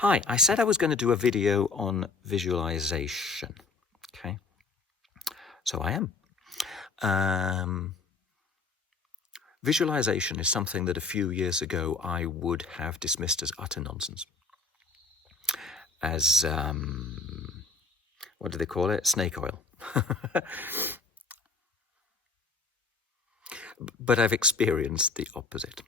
Hi, I said I was going to do a video on visualization. Okay, so I am. Visualization is something that a few years ago I would have dismissed as utter nonsense. As, what do they call it? Snake oil. But I've experienced the opposite.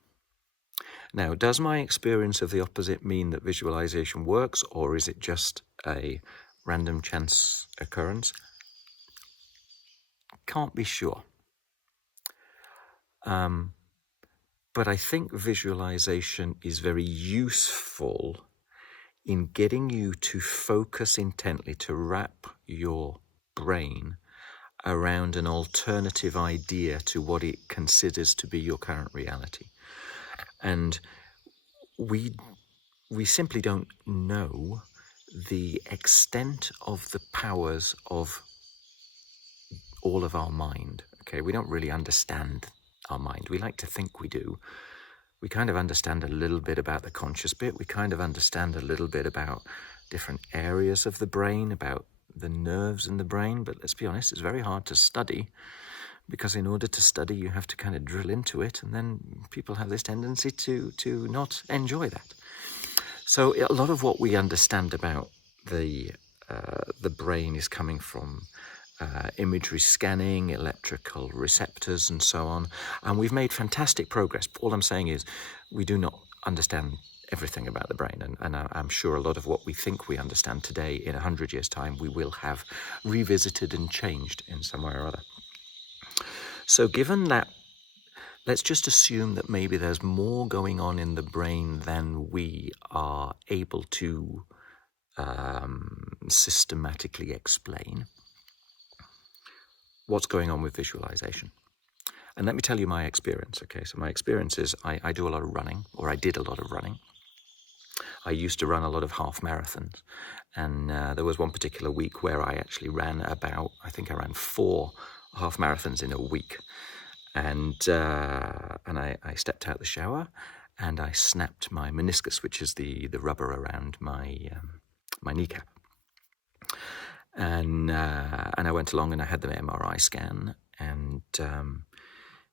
Now, does my experience of the opposite mean that visualization works, or is it just a random chance occurrence? Can't be sure. But I think visualization is very useful in getting you to focus intently, to wrap your brain around an alternative idea to what it considers to be your current reality. And we simply don't know the extent of the powers of all of our mind. Okay, we don't really understand our mind. We like to think we do. We kind of understand a little bit about the conscious bit. We kind of understand a little bit about different areas of the brain, about the nerves in the brain. But let's be honest, it's very hard to study, because in order to study, you have to kind of drill into it. And then people have this tendency to not enjoy that. So a lot of what we understand about the brain is coming from imagery scanning, electrical receptors, and so on. And we've made fantastic progress. All I'm saying is we do not understand everything about the brain. And I'm sure a lot of what we think we understand today, in 100 years' time, we will have revisited and changed in some way or other. So given that, let's just assume that maybe there's more going on in the brain than we are able to systematically explain. What's going on with visualization? And let me tell you my experience, okay? So my experience is I do a lot of running, or I did a lot of running. I used to run a lot of half marathons. And there was one particular week where I actually ran I think I ran 4 half marathons in a week. And I stepped out the shower and I snapped my meniscus, which is the rubber around my kneecap. And I went along and I had the MRI scan, and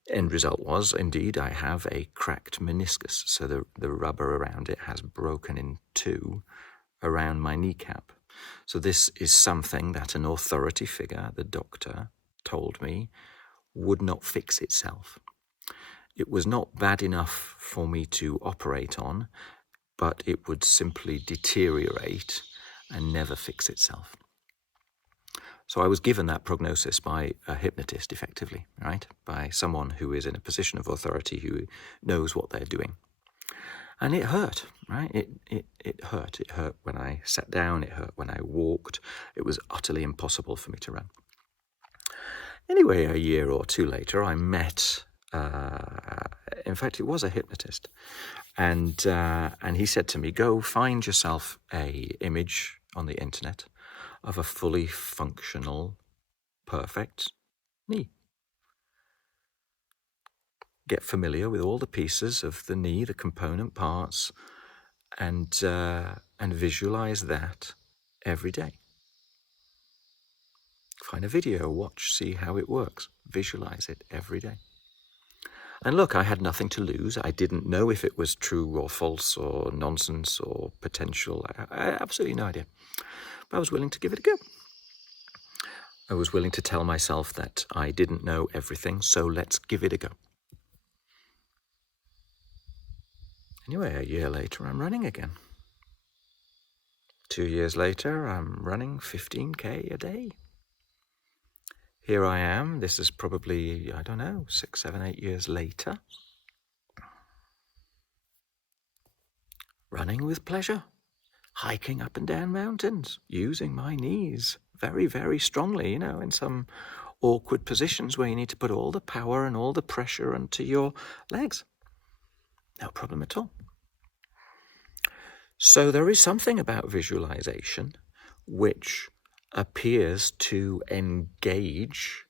end result was, indeed, I have a cracked meniscus. So the rubber around it has broken in 2 around my kneecap. So this is something that an authority figure, the doctor, told me would not fix itself. It was not bad enough for me to operate on, but it would simply deteriorate and never fix itself. So I was given that prognosis by a hypnotist, effectively, right? By someone who is in a position of authority, who knows what they're doing. And it hurt, right? It hurt. It hurt when I sat down. It hurt when I walked. It was utterly impossible for me to run. Anyway, a year or 2 later, I met, in fact, it was a hypnotist. And he said to me, go find yourself a image on the internet of a fully functional, perfect knee. Get familiar with all the pieces of the knee, the component parts, and visualize that every day. Find a video, watch, see how it works. Visualize it every day. And look, I had nothing to lose. I didn't know if it was true or false or nonsense or potential. I had absolutely no idea. But I was willing to give it a go. I was willing to tell myself that I didn't know everything, so let's give it a go. Anyway, a year later, I'm running again. 2 years later, I'm running 15K a day. Here I am. This is probably, 6, 7, 8 years later. Running with pleasure. Hiking up and down mountains, using my knees very, very strongly, in some awkward positions where you need to put all the power and all the pressure onto your legs. No problem at all. So there is something about visualization which appears to engage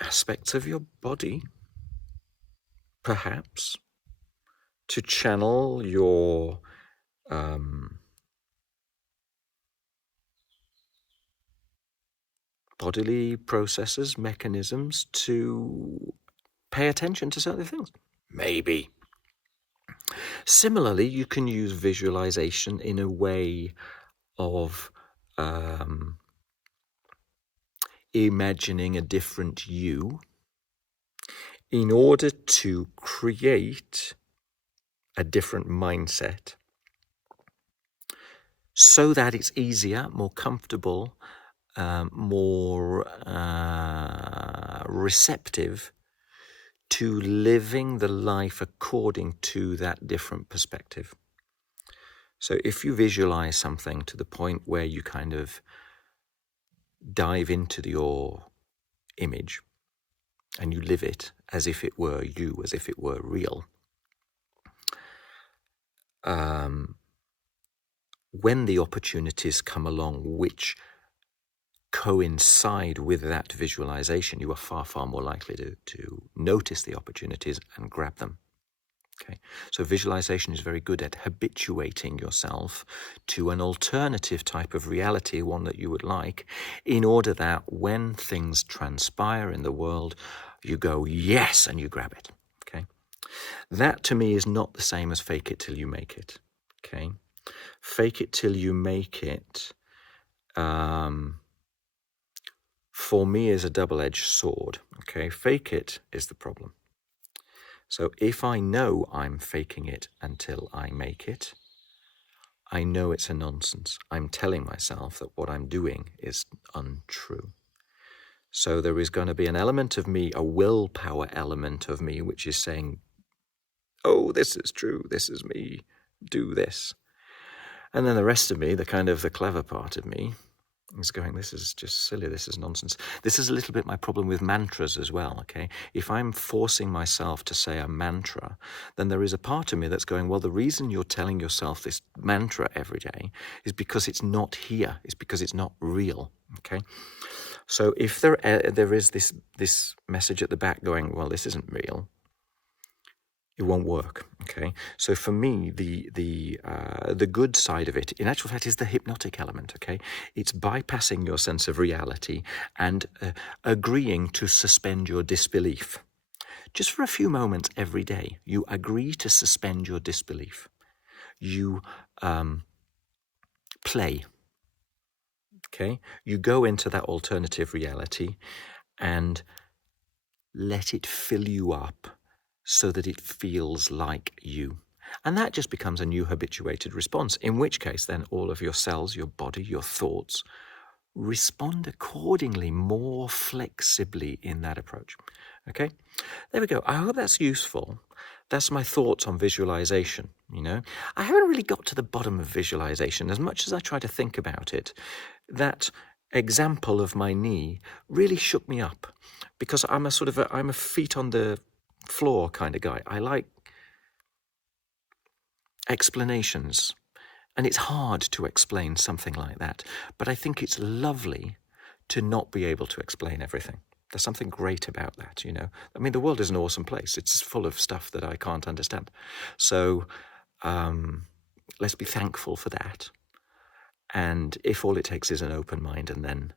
aspects of your body, perhaps, to channel your bodily processes, mechanisms to pay attention to certain things. Maybe. Similarly, you can use visualization in a way of imagining a different you in order to create a different mindset so that it's easier, more comfortable, more receptive to living the life according to that different perspective. So if you visualize something to the point where you kind of dive into your image and you live it as if it were you, as if it were real, when the opportunities come along which coincide with that visualization, you are far, far more likely to notice the opportunities and grab them. Okay, so visualization is very good at habituating yourself to an alternative type of reality, one that you would like, in order that when things transpire in the world, you go, yes, and you grab it. Okay, that to me is not the same as fake it till you make it. Okay, fake it till you make it, for me, is a double-edged sword. Okay, fake it is the problem. So if I know I'm faking it until I make it, I know it's a nonsense. I'm telling myself that what I'm doing is untrue. So there is going to be an element of me, a willpower element of me, which is saying, oh, this is true, this is me, do this. And then the rest of me, the clever part of me, is going, this is just silly, this is nonsense. This is a little bit my problem with mantras as well, okay? If I'm forcing myself to say a mantra, then there is a part of me that's going, well, the reason you're telling yourself this mantra every day is because it's not here, it's because it's not real, okay? So if there is this message at the back going, well, this isn't real, it won't work. Okay, so for me, the good side of it, in actual fact, is the hypnotic element. Okay, it's bypassing your sense of reality and agreeing to suspend your disbelief. Just for a few moments every day, you agree to suspend your disbelief. You play. Okay, you go into that alternative reality and let it fill you up so that it feels like you. And that just becomes a new habituated response, in which case then all of your cells, your body, your thoughts respond accordingly, more flexibly in that approach. Okay, there we go. I hope that's useful. That's my thoughts on visualization. I haven't really got to the bottom of visualization as much as I try to think about it. That example of my knee really shook me up because I'm a feet on the floor kind of guy. I like explanations, and it's hard to explain something like that, but I think it's lovely to not be able to explain everything. There's something great about that, I mean, the world is an awesome place. It's full of stuff that I can't understand. So let's be thankful for that. And if all it takes is an open mind, and then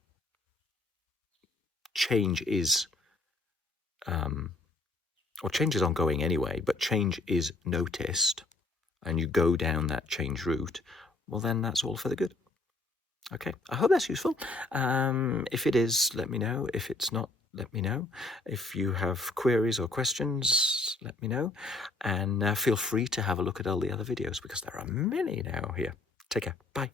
change is change is ongoing anyway, but change is noticed, and you go down that change route, well, then that's all for the good. Okay, I hope that's useful. If it is, let me know. If it's not, let me know. If you have queries or questions, let me know. And feel free to have a look at all the other videos, because there are many now here. Take care. Bye.